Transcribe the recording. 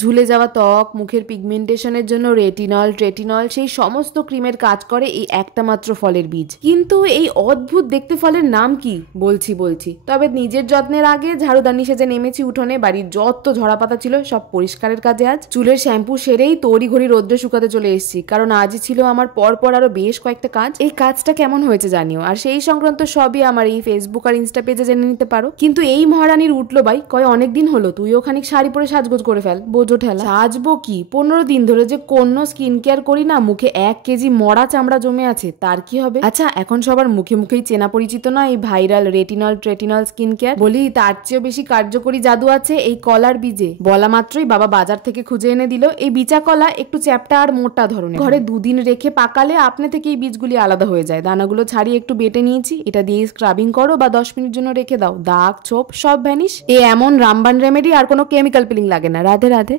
ঝুলে যাওয়া ত্বক, মুখের পিগমেন্টেশনের জন্য রেটিনল, ট্রেটিনল সেই সমস্ত ক্রিমের কাজ করে এই একটা মাত্র ফলের বীজ। কিন্তু এই অদ্ভুত দেখতে ফলের নাম কি? বলছি। তবে নিজের যত্নের আগে ঝাড়ুদানি সেজে নেমেছি উঠোনে। বাড়ির যত ঝরাপাতা ছিল সব পরিষ্কারের কাজে আজ। চুলের শ্যাম্পু সেরেই তড়িঘড়ি রোদ্রে শুকাতে চলে এসেছি, কারণ আজই ছিল আমার পরপর আরো বেশ কয়েকটা কাজ। এই কাজটা কেমন হয়েছে জানিও, আর সেই সংক্রান্ত সবই আমার এই ফেসবুক আর ইনস্টা পেজে জেনে নিতে পারো। কিন্তু এই মহারানীর উঠলো ভাই, কয় অনেকদিন হলো, তুইও খানিক শাড়ি পরে সাজগোজ করে ফেল। বোঝো ঠেলা। সাজবো কি, 15 দিন ধরে যে কোনো স্কিন কেয়ার করি না, মুখে 1 কেজি মরা চামড়া জমে আছে, তার কি হবে? আচ্ছা, এখন সবার মুখেই চেনা পরিচিত না এই ভাইরাল রেটিনল ট্রেটিনল স্কিন কেয়ার? বলি তার চেয়েও বেশি কার্যকরী জাদু আছে এই কলার বীজে। বলা মাত্রই বাবা বাজার থেকে খুঁজে এনে দিল এই বিচা কলা, একটু চ্যাপ্টা আর মোটা ধরনের। ঘরে 2 দিন রেখে পাকালে আপনি থেকে এই বীজগুলি আলাদা হয়ে যায়। দানাগুলো ছাড়িয়ে একটু বেটে নিয়েছি, এটা দিয়ে স্ক্রাবিং করো বা 10 মিনিট জন্য রেখে দাও, দাগ ছোপ সব ভ্যানিশ। এ এমন রামবান রেমেডি, আর কোনো কেমিক্যাল পিলিং লাগে না। রাধে রাধে।